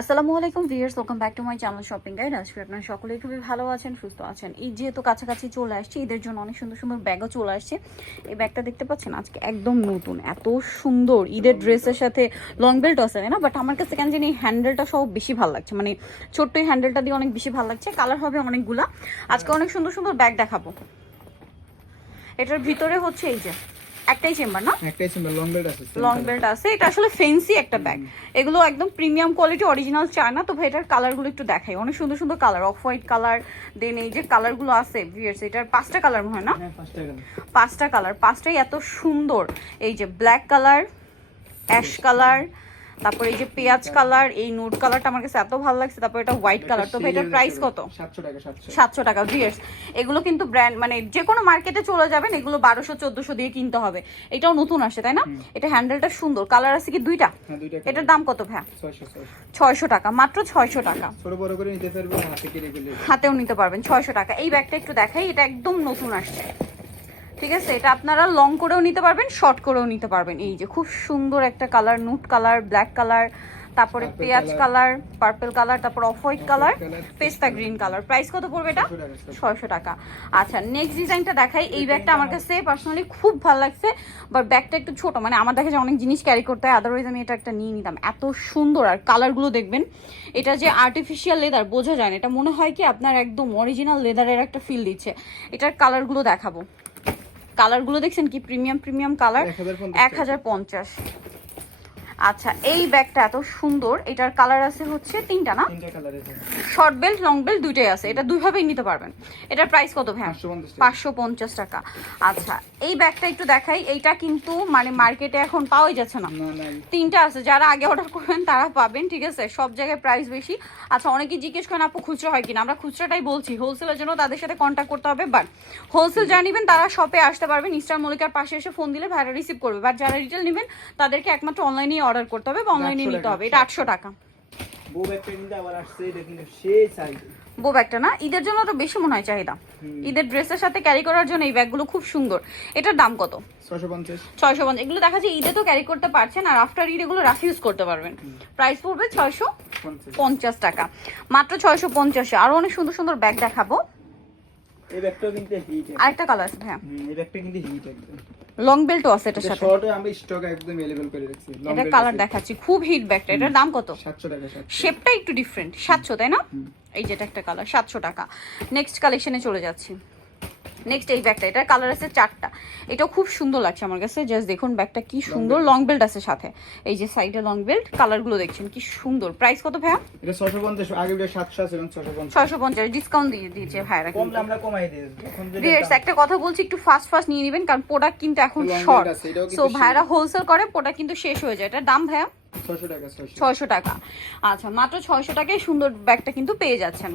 আসসালামু আলাইকুম viewers welcome back to my channel shopping guide আজকে আপনারা সকলেই খুবই ভালো আছেন, সুস্থ আছেন। এই যেহেতু কাছাকাছি চলে আসছে ঈদের জন্য অনেক সুন্দর সুন্দর ব্যাগও চলে আসছে। এই ব্যাগটা দেখতে পাচ্ছেন, আজকে একদম নতুন, এত সুন্দর। ঈদের ড্রেসের সাথে লং বেল্ট আছে না? বাট আমার কাছে কেন জানি হ্যান্ডেলটা সব বেশি ভালো লাগছে। মানে ছোট্ট এই হ্যান্ডেলটা দিয়ে অনেক বেশি ভালো লাগছে কালার হবে অনেকগুলা। আজকে অনেক সুন্দর সুন্দর ব্যাগ দেখাবো। এটার ভিতরে হচ্ছে এই যে একটাই চেম্বার না? একটাই চেম্বার লং বেল্ট আছে লং বেল্ট আছে। এটা আসলে ফেন্সি একটা ব্যাগ এগুলো একদম প্রিমিয়াম কোয়ালিটি অরিজিনাল চায় না তো ভাই এটার কালারগুলো একটু দেখাই। অনেক সুন্দর সুন্দর colour off white colour then এই যে কালারগুলো আছে ভিয়ার্স এটার পাঁচটা কালার হয় না? হ্যাঁ পাঁচটা কালার পাঁচটাই এত সুন্দর। এই যে ব্ল্যাক কালার অ্যাশ কালার তারপরে এই যে পেঁয়াজ কালার এই নোট কালারটা আমার কাছে এত ভালো লাগছে তারপর এটা হোয়াইট কালার তো এটার প্রাইস কত? সাতশো টাকা ভিয়ার্স এগুলো কিন্তু ব্র্যান্ড মানে যে কোনো মার্কেটে চলে যাবেন এগুলো বারোশো চোদ্দশো দিয়ে কিনতে হবে। এটাও নতুন আসে তাই না? এটা হ্যান্ডেলটা সুন্দর। কালার আছে কি দুইটা? হ্যাঁ এটার দাম কত ভাইয়া? ছয়শো টাকা মাত্র ছয়শো টাকা। হাতেও নিতে পারবেন ছয়শো টাকা। এই ব্যাগটা একটু দেখাই এটা একদম নতুন আসছে। ঠিক আছে? এটা আপনারা লং করেও নিতে পারবেন শর্ট করেও নিতে পারবেন। এই যে খুব সুন্দর একটা colour nude colour black colour তারপরে পেঁয়াজ কালার পার্পল কালার তারপর অফ হোয়াইট কালার পেস্তা গ্রিন কালার প্রাইস কত পড়বে এটা? ছয়শো টাকা আচ্ছা নেক্সট ডিজাইনটা দেখাই। এই ব্যাগটা আমার কাছে পার্সোনালি খুব ভালো লাগছে বাট ব্যাগটা একটু ছোট। মানে আমার দেখা যায় অনেক জিনিস ক্যারি করতে হয় আদারওয়াইজ আমি এটা একটা নিয়ে নিতাম। এত সুন্দর আর কালারগুলো দেখবেন এটা যে আর্টিফিশিয়াল লেদার বোঝা যায় না। এটা মনে হয় কি আপনার একদম অরিজিনাল লেদারের একটা ফিল দিচ্ছে। এটার কালারগুলো দেখাবো। কালারগুলো দেখছেন কি? প্রিমিয়াম প্রিমিয়াম কালার 1050 এক হাজার পঞ্চাশ। আচ্ছা এই ব্যাগটা এত সুন্দর এটার কালার আছে হচ্ছে তিনটা না? শর্ট বেল্ট লং বেল্ট দুইটাই আছে এটা দুইভাবেই নিতে পারবেন। এটার প্রাইস কত ভ্যাম পাঁচশো পঞ্চাশ টাকা। আচ্ছা এই ব্যাগটা একটু দেখাই এইটা কিন্তু মানে মার্কেটে এখন পাওয়াই যাচ্ছে না। তিনটা আছে যারা আগে অর্ডার করবেন তারা পাবেন ঠিক আছে? সব জায়গায় প্রাইস বেশি। আচ্ছা অনেকে জিজ্ঞেস করেন আপু খুচরো হয় কিনা? আমরা খুচরাটাই বলছি হোলসেলের জন্য তাদের সাথে কন্ট্যাক্ট করতে হবে বাট হোলসেল যারা নেবেন তারা শপে আসতে পারবেন। ইস্টার মলিকার পাশে এসে ফোন দিলে ভাইরা রিসিভ করবে। বাট যারা রিটেল নেবেন তাদেরকে একমাত্র অনলাইনেই অর্ডার করতে হবে বা অনলাইনে নিতে হবে। এটা আটশো টাকা। বউ একটা নিতে আবার আসছে এটা কিন্তু সেই সাইজ বো ব্যাগটা না ঈদের জন্য তো বেশি মনে হয় চাহিদা। ঈদের ড্রেসের সাথে ক্যারি করার জন্য এই ব্যাগগুলো খুব সুন্দর। এটার দাম কত? ছয়শো পঞ্চাশ। এগুলো দেখা যায় ঈদে তো ক্যারি করতে পারছেন আর আফটার ঈদ এগুলো রাফ ইউজ করতে পারবেন। প্রাইস পড়বে ছয়শো পঞ্চাশ। টাকা। মাত্র ছয়শো পঞ্চাশে। আরও অনেক সুন্দর সুন্দর ব্যাগ দেখাবো। এই ব্যাগটাও কিন্তু হিট আরেকটা কালার আছে হ্যাঁ এই ব্যাগটা কিন্তু হিট একদম লং বেল্টও আছে এটার এটা সাথে। শর্টে আমি স্টক একদম এভেলেবল করে রাখছি। এটা কালার দেখাচ্ছি খুব হিট ব্যাগটা এটার দাম কত? সাতশো টাকা শেপটা একটু ডিফারেন্ট সাতশো তাই না? এই যেটা একটা কালার সাতশো টাকা। নেক্সট কালেকশনে চলে যাচ্ছি। নেক্সট এই ব্যাগটা এটার কালার আছে চারটা। এটাও খুব সুন্দর লাগছে আমার কাছে। জাস্ট দেখুন ব্যাগটা কি সুন্দর লং বেল্ট আছে সাথে। এই যে সাইডে লং বেল্ট কালারগুলো দেখছেন কি সুন্দর। প্রাইস কত ভাইয়া? এটা ছয়শো পঞ্চাশ আগে এটা সাতশো আছে এবং ছয়শো পঞ্চাশ। ছয়শো পঞ্চাশ ডিসকাউন্ট দিয়ে দিয়েছে ভাইরা কমলে আমরা কমাই দিই এখন যদি ভিউয়ার্স একটা কথা বলছি একটু ফাস্ট ফাস্ট নিয়ে নেবেন কারণ প্রোডাক্ট কিন্তু এখন শর্ট সো। ভাইরা হোলসেল করে প্রোডাক্ট কিন্তু শেষ হয়ে যায়। এটা দাম ভাইয়া? ছয়শো টাকা আচ্ছা মাত্র ছয়শো টাকায় সুন্দর ব্যাগটা কিন্তু পেয়ে যাচ্ছেন।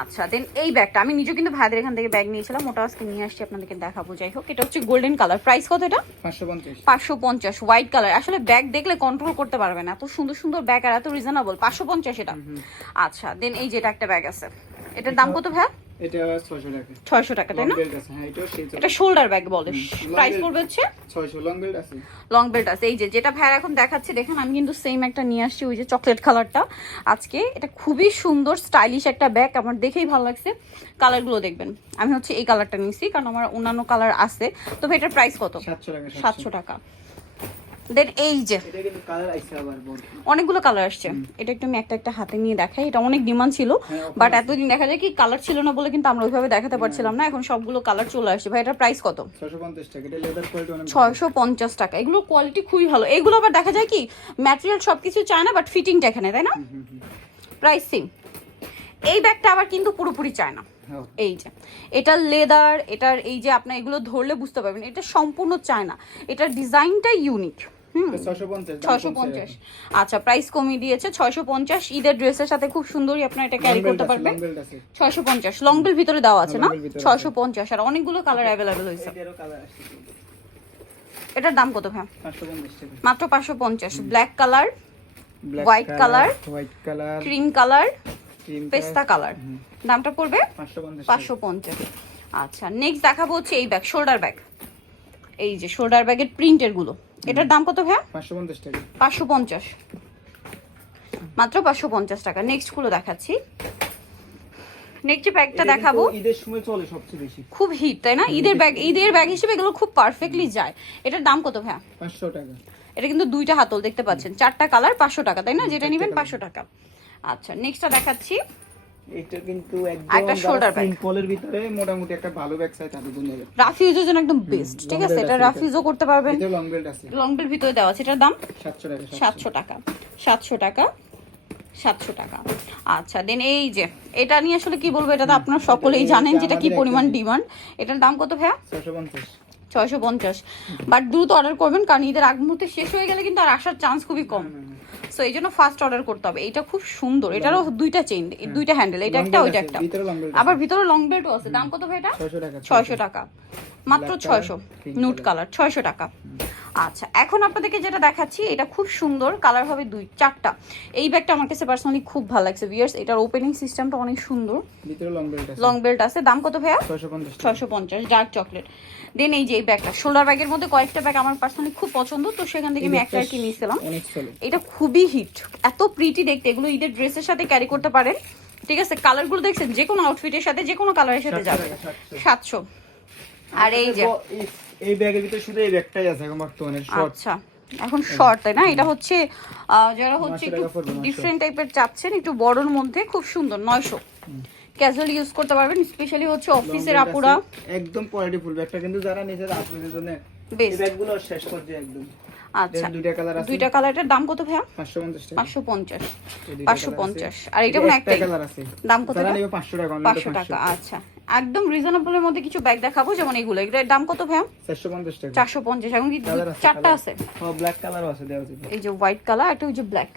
আচ্ছা দেন এই ব্যাগটা আমি নিজেও কিন্তু ভাইদের এখান থেকে ব্যাগ নিয়েছিলাম ওটা আজকে নিয়ে আসছি আপনাদেরকে দেখাবো যাই হোক। এটা হচ্ছে গোল্ডেন কালার প্রাইস কত এটা? পাঁচশো পঞ্চাশ। পাঁচশো পঞ্চাশ হোয়াইট কালার আসলে ব্যাগ দেখলে কন্ট্রোল করতে পারবেন এত সুন্দর সুন্দর ব্যাগ আর এত রিজনেবল পাঁচশো পঞ্চাশ এটা। আচ্ছা দেন এই যেটা একটা ব্যাগ আছে। এটার দাম কত ভাই এটা টাকা। তাই না? হ্যাঁ এটা শোল্ডার ব্যাগ বলে। প্রাইস পড়বে হচ্ছে? ছয়শো লং বেল্ট আছে। লং বেল্ট আছে। এই যে যেটা এখন দেখাচ্ছে দেখেন আমি কিন্তু সেম একটা নিয়ে আসছি ওই যে চকলেট কালারটা আজকে এটা খুবই সুন্দর স্টাইলিশ একটা ব্যাগ আমার দেখেই ভালো লাগছে। কালারগুলো দেখবেন। আমি হচ্ছে এই কালারটা নিয়েছি কারণ আমার অন্যান্য কালার আছে। তবে এটার প্রাইস কত? সাতশো টাকা সাতশো টাকা। দেন এই যে। অনেকগুলো কালার আসছে। এটা একটু আমি একটা একটা হাতে নিয়ে দেখাই। এটা অনেক ডিমান্ড ছিল হ্যাঁ, বাট এতদিন দেখা যায় কি কালার ছিল না বলে কিন্তু আমরা ওইভাবে দেখাতে পারছিলাম না। এখন সবগুলো কালার চলে আসছে। ভাই এটার প্রাইস কত? ছয়শো পঞ্চাশ টাকা। এগুলো কোয়ালিটি খুবই ভালো। এগুলো আবার দেখা যায় কি ম্যাটেরিয়াল সব কিছু চায় না বাট ফিটিংটা এখানে তাই না? প্রাইস সেম এই ব্যাগটা আবার কিন্তু পুরোপুরি চায় না। হ্যাঁ। এই যে। এটার লেদার এটার এই যে আপনার এগুলো ধরলে বুঝতে পারবেন। এটা সম্পূর্ণ চায় না। এটার ডিজাইনটা ইউনিক আচ্ছা প্রাইস কমিয়ে দিয়েছে ছয়শো পঞ্চাশ। ঈদের ড্রেসের সাথে খুব সুন্দরই আপনার এটা ক্যারি করতে পারবেন। ছয়শো পঞ্চাশ। লং বেল ভিতরে দেওয়া আছে না? ছয়শো পঞ্চাশ। আর অনেকগুলো কালার অ্যাভেলেবেল হয়েছে। এটার দাম কত ভাই মাত্র পাঁচশো পঞ্চাশ। Black colour white colour cream colour পেস্তা কালার দামটা পড়বে? পাঁচশো পঞ্চাশ আচ্ছা নেক্সট দেখাবো হচ্ছে এই ব্যাগ শোল্ডার ব্যাগ এই যে শোল্ডার ব্যাগের প্রিন্টেরগুলো। এটার দাম কত ভাইয়া? পাঁচশো পঞ্চাশ টাকা। পাঁচশো পঞ্চাশ। মাত্র পাঁচশো পঞ্চাশ টাকা। নেক্সটগুলো দেখাচ্ছি। নেক্সট যে ব্যাগটা দেখাবো। ঈদের সময় চলে সবচেয়ে বেশি। খুব হিট তাই না? ঈদের ব্যাগ ঈদের ব্যাগ হিসেবে এগুলো খুব পারফেক্টলি যায়। এটার দাম কত ভাইয়া? পাঁচশো টাকা। এটা কিন্তু দুইটা হাতল দেখতে পাচ্ছেন। চারটা কালার পাঁচশো টাকা তাই না? যেটা নেবেন পাঁচশো টাকা। আচ্ছা নেক্সটটা দেখাচ্ছি। এটা কিন্তু একটা shoulder সিম্পলের ভিতরে মোটামুটি একটা ভালো ব্যাগ সাইজ তাদের জন্য একদম বেস্ট ঠিক আছে? এটা করতে পারবেন। লং বেল্ট আছে। লং বেল ভিতরে দেওয়া আছে। এটার দাম? সাতশো টাকা সাতশো। টাকা। সাতশো টাকা। আচ্ছা দেন এই যে এটা নিয়ে আসলে কি বলব? এটা তো আপনার সকলেই জানেন যেটা কি পরিমাণ ডিমান্ড এটার দাম কত ভাইয়া? ছয়শো পঞ্চাশ। বাট দ্রুত অর্ডার করবেন কারণ ঈদের আগ মুহূর্তে শেষ হয়ে গেলে কিন্তু আর আসার চান্স খুবই কম। সো এই জন্য ফার্স্ট অর্ডার করতে হবে। এটা খুব সুন্দর। এটারও দুইটা চেইন দুইটা হ্যান্ডেল এটা একটা ওইটা একটা। আবার ভিতরে লং বেল্টও আছে। দাম কত ভাই এটা? ছয়শো টাকা মাত্র ছয়শো। নুট কালার ছয়শো টাকা। আচ্ছা এখন আপনাদেরকে যেটা দেখাচ্ছি এটা খুব সুন্দর কালার হবে দুই চারটা। এই ব্যাগটা আমার কাছে পার্সোনালি খুব ভালো লাগছে ভিয়ার্স এটার ওপেনিং সিস্টেমটা অনেক সুন্দর। ভিতরে লং বেল্ট আছে। লং বেল্ট আছে দাম কত ভাইয়া। ছয়শো পঞ্চাশ ডার্ক চকলেট দেন এই যে এই ব্যাগটা শোল্ডার ব্যাগের মধ্যে কয়েকটা ব্যাগ আমার পার্সোনালি খুব পছন্দ তো সেখান থেকে আমি একটা আর কি নিয়েছিলাম এটা খুবই হিট এত প্রিটি দেখতে এগুলো ঈদের ড্রেসের সাথে ক্যারি করতে পারেন। ঠিক আছে কালারগুলো দেখছেন যে কোনো আউটফিটের সাথে যে কোনো কালারের সাথে যাবে। সাতশো। আর এই যে এই- ব্যাগের ভিতরে শুধু এই ব্যাগটাই আছে এখন বর্তমানে শর্ট আচ্ছা এখন শর্ট তাই না? এটা হচ্ছে যারা হচ্ছে একটু ডিফারেন্ট টাইপের চাচ্ছেন একটু বড়র মধ্যে খুব সুন্দর নয়শো। ক্যাজুয়াল ইউজ করতে পারবেন স্পেশালি হচ্ছে অফিসের আপুরা। একদম কোয়ালিটি ফুল ব্যাগটা কিন্তু যারা নিজের আপনাদের জন্য এই ব্যাগগুলো শেষ করছে একদম। আচ্ছা দুইটা কালার আছে। দুইটা কালারের দাম কত ভাইয়া? পাঁচশো পঞ্চাশ টাকা। পাঁচশো পঞ্চাশ। এই দুইটা পাঁচশো colour আছে। পঞ্চাশ। আর এটা কোনো একটা একটাই? কালার আছে। দাম কত যারা এটা? নেবে পাঁচশো টাকা অনলি পাঁচশো। টাকা আচ্ছা। একদম রিজনেবলের মধ্যে কিছু ব্যাগ দেখাবো যেমন এগুলো। এগুলোর দাম কত চারশো পঞ্চাশ টাকা। চারশো পঞ্চাশ এখন কি চারটা আছে? ও ব্ল্যাক কালারও আছে দেওয়া যাবে এই যে হোয়াইট কালার একটা ওই যে ব্ল্যাক।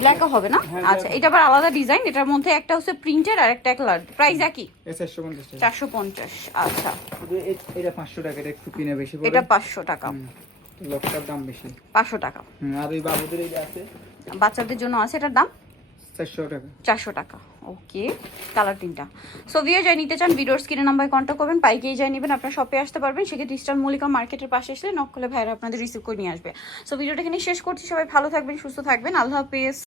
ব্ল্যাকও হবে না? হ্যাঁ, আচ্ছা এটা আবার আলাদা ডিজাইন এটার মধ্যে একটা হচ্ছে প্রিন্টের আর একটা কালার প্রাইস একই? এই চারশো পঞ্চাশ টাকা। চারশো পঞ্চাশ আচ্ছা। এটা পাঁচশো টাকা এটা একটু কিনে বেশি পড়ে এটা পাঁচশো টাকা। হুম। লকটার দাম বেশি। পাঁচশো টাকা। হুম, আর ওই বাবুদের এই আছে। বাচ্চাদের জন্য আছে এটার দাম? চারশো টাকা। ওকে, কালার তিনটা। সো ভিও যাই নিতে চান নাম্বারে করবেন নেবেন, আপনার শপে আসতে পারবেন। মার্কেটের পাশে ভাইরা আপনাদের রিসিভ করে নিয়ে আসবে। সো ভিডিওটা এখানে শেষ করছি। সবাই ভালো থাকবেন, সুস্থ থাকবেন। আল্লাহ হাফিজ।